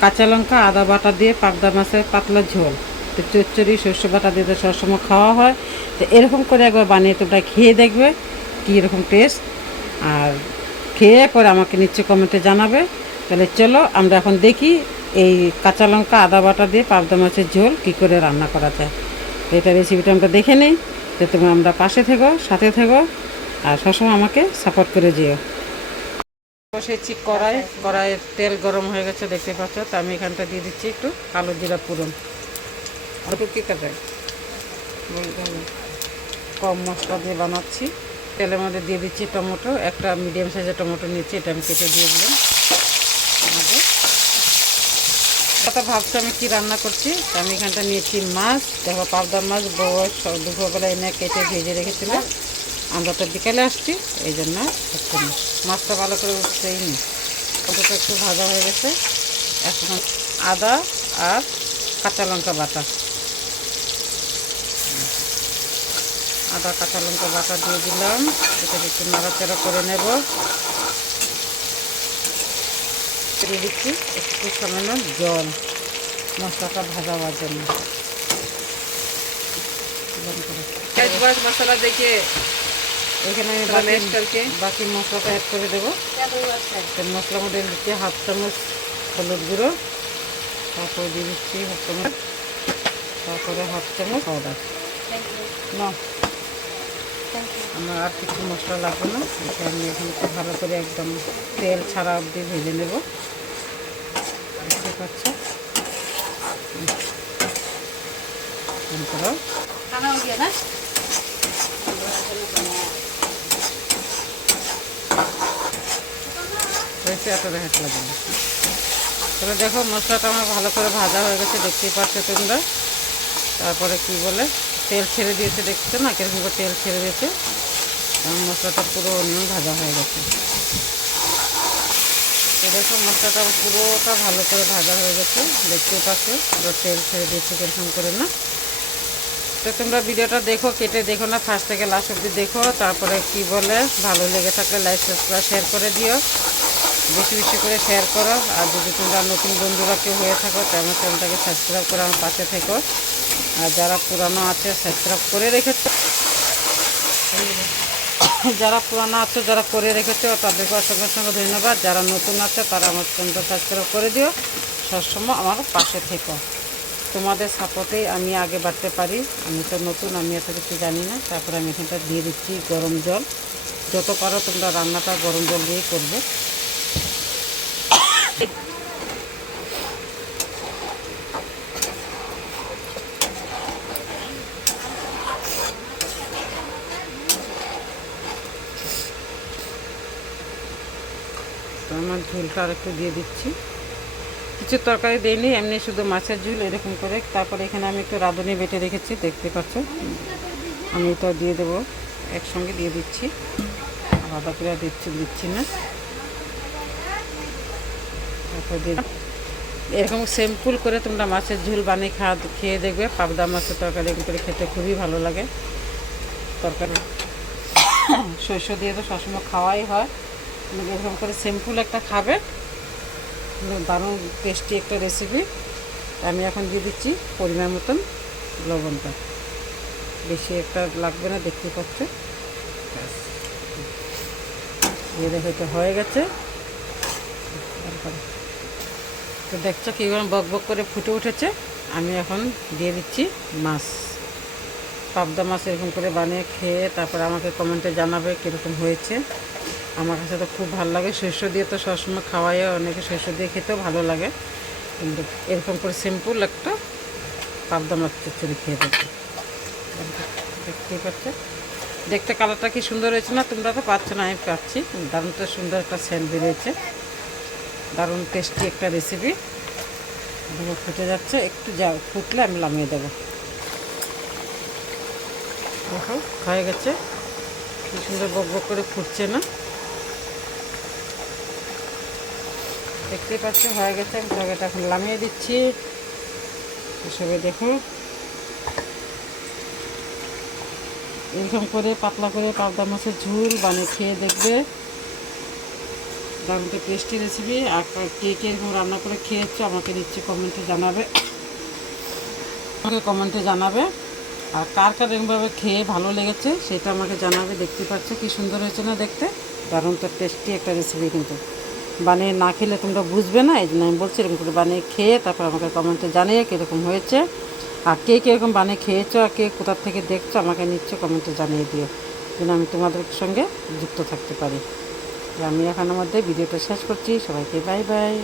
কাঁচা লঙ্কা আদা বাটা দিয়ে পাবদা মাছের পাতলা ঝোল। তো চচ্চড়ি শস্য বাটা দিয়ে তো সবসময় খাওয়া হয়, তো এরকম করে একবার বানিয়ে তোমরা খেয়ে দেখবে কী রকম টেস্ট, আর খেয়ে পরে আমাকে নিচে কমেন্টে জানাবে। তাহলে চলো আমরা এখন দেখি এই কাঁচা লঙ্কা আদা বাটা দিয়ে পাবদা মাছের ঝোল কী করে রান্না করা যায়। তো এটা রেসিপিটা আমরা দেখে নিই। তো তুমি আমরা পাশে থেকো, সাথে থেকো, আর সবসময় আমাকে সাপোর্ট করে যেও। বসেছি কড়াইয়ের তেল গরম হয়ে গেছে দেখতে পাচ্ছ। তো আমি এখানটা দিয়ে দিচ্ছি একটু কালো জিরা পুরন, একটু কী কাটে কম মশলা দিয়ে বানাচ্ছি। তেলের মধ্যে দিয়ে দিচ্ছি টমেটো, একটা মিডিয়াম সাইজের টমেটো নিচ্ছি, এটা আমি কেটে দিয়ে দিলাম। আমাদের কথা ভাবছি আমি কী রান্না করছি। তো আমি এখানটা নিয়েছি মাছ, দেখো পাবদা মাছ দুপুরবেলা এনে কেটে ভেজে রেখেছিলাম। আমরা তো বিকালে আসছি, এই জন্য হচ্ছে না, মাছটা ভালো করে উঠছেই নি। কতটা একটু ভাজা হয়ে গেছে। এখন আদা আর কাঁচা লঙ্কা বাটা, আদা কাঁচা লঙ্কা বাটা দিয়ে দিলাম। এটাকে একটু নাড়াচাড়া করে নেব। দিয়ে দিচ্ছি একটু সামান্য জল মশলাটা ভাজা হওয়ার জন্য। মশলা দেখে এখানে আমি বাকি মশলাটা অ্যাড করে দেবো। মশলার মধ্যে দিচ্ছি হাফ চামচ হলুদ গুঁড়ো, তারপরে দিয়ে দিচ্ছি হাফ চামচ, তারপরে হাফ চামচ পাউডার। না আমার আর কিছু মশলা লাগবে না। এটা আমি এখন খুব ভালো করে একদম তেল ছাড়া অবধি ভেজে নেব। দেখতে পাচ্ছ হয়েছে, এত দেখা লাগবে না। তবে দেখো মশলাটা আমার ভালো করে ভাজা হয়ে গেছে, দেখতেই পাচ্ছ তোমরা। তারপরে কি বলে তেল ছেড়ে দিয়েছে, দেখছো না কিরকম করে তেল ছেড়ে দিয়েছে। আমার মশলাটা পুরো অনিয়ন ভাজা হয়ে গেছে। তো দেখো মশলাটা পুরোটা ভালো করে ভাজা হয়ে গেছে, দেখতেই পাচ্ছ পুরো তেল ছেড়ে দিয়েছে কিরকম করে না। তো তোমরা ভিডিওটা দেখো, কেটে দেখো না, ফার্স্ট থেকে লাস্ট অবধি দেখো। তারপরে কি বলে ভালো লেগে থাকলে লাইক সাবস্ক্রাইব শেয়ার করে দিও, বেশি বেশি করে শেয়ার করো। আর যদি তোমরা নতুন বন্ধুরা কেউ হয়ে থাকো তো আমার চ্যানেলটাকে সাবস্ক্রাইব করে আমার পাশে থেকো। আর যারা পুরানো আছে সাবস্ক্রাইব করে রেখেছো, যারা পুরানো আছে যারা করে রেখেছো তাদেরকে অসংখ্য সঙ্গে ধন্যবাদ। যারা নতুন আছে তারা আমার চ্যানেলটা সাবস্ক্রাইব করে দিও, সবসময় আমার পাশে থেকো। তোমাদের সাপোর্টেই আমি আগে বাড়তে পারি। আমি তো নতুন, আমি এত কিছু জানি না। তারপরে আমি এখানটা দিয়ে দিচ্ছি গরম জল। যত পারো তোমরা রান্নাটা গরম জল দিয়েই করবে। তো আমার ঝোলটা আর একটু দিয়ে দিচ্ছি, কিছু তরকারি দিইনি, এমনি শুধু মাছের ঝোল এরকম করে। তারপরে এখানে আমি একটু রাঁধুনি বেটে রেখেছি, দেখতে পাচ্ছ। আমি এটা দিয়ে দেবো, একসঙ্গে দিয়ে দিচ্ছি, আলাদা করে দিচ্ছি না। তারপর দিয়ে এরকম সিম্পল করে তোমরা মাছের ঝোল বানিয়ে খেয়ে দেখবে। পাবদা মাছের তরকারি এরকম করে খেতে খুবই ভালো লাগে। তরকারি শস্য দিয়ে তো সবসময় খাওয়াই হয়, এরকম করে সিম্পল একটা খাবে, দারুণ টেস্টি একটা রেসিপি। আমি এখন দিয়ে দিচ্ছি পরিমাণ মতন লবণটা, বেশি একটা লাগবে না, দেখতে পাচ্ছ। দিয়ে দেখো এটা হয়ে গেছে। তো দেখছো কীভাবে বক বক করে ফুটে উঠেছে। আমি এখন দিয়ে দিচ্ছি মাছ, পাবদা মাছ এরকম করে বানিয়ে খেয়ে তারপর আমাকে কমেন্টে জানাবে কীরকম হয়েছে। আমার কাছে তো খুব ভালো লাগে, শস্য দিয়ে তো সবসময় খাওয়াই, অনেকে শস্য দিয়ে খেতেও ভালো লাগে, কিন্তু এরকম করে সিম্পল একটা পাবদা মাছ চচ্চড়ি খেয়ে দেখতে। দেখতেই পাচ্ছে, দেখতে কালারটা কি সুন্দর হয়েছে না? তোমরা তো পাচ্ছ না, আমি পাচ্ছি। দারুণটা সুন্দর একটা সেন্ট বেরিয়েছে, দারুণ টেস্টি একটা রেসিপি। ফুটে যাচ্ছে, একটু ফুটলে আমি নামিয়ে দেবো। দেখো হয়ে গেছে, কি সুন্দর বক বক করে ফুটছে না? দেখতেই পাচ্ছ হয়ে গেছে। আমি তরকারিটা এখন নামিয়ে দিচ্ছি। এসবে দেখো এরকম করে পাতলা করে পাবদা মাছের ঝোল বানিয়ে খেয়ে দেখবে, দারুণ তো টেস্টি রেসিপি। আর কে কে এরকম রান্না করে খেয়েছো আমাকে নিচ্ছে কমেন্টে জানাবে, আমাকে কমেন্টে জানাবে। আর কার কার এরকমভাবে খেয়ে ভালো লেগেছে সেটা আমাকে জানাবে। দেখতে পাচ্ছ কি সুন্দর হয়েছে না দেখতে, দারুণ তো টেস্টি একটা রেসিপি। কিন্তু বানিয়ে না খেলে তোমরা বুঝবে না, এই জন্য আমি বলছি এরকম করে বানিয়ে খেয়ে তারপর আমাকে কমেন্টে জানিয়ে কীরকম হয়েছে। আর কে কীরকম বানিয়ে খেয়েছো আর কে কোথা থেকে দেখছো আমাকে নিচ্ছে কমেন্টে জানিয়ে দিও, যেন আমি তোমাদের সঙ্গে যুক্ত থাকতে পারি। আমি এখানের মধ্যে ভিডিওটা শেষ করছি। সবাইকে বাই বাই।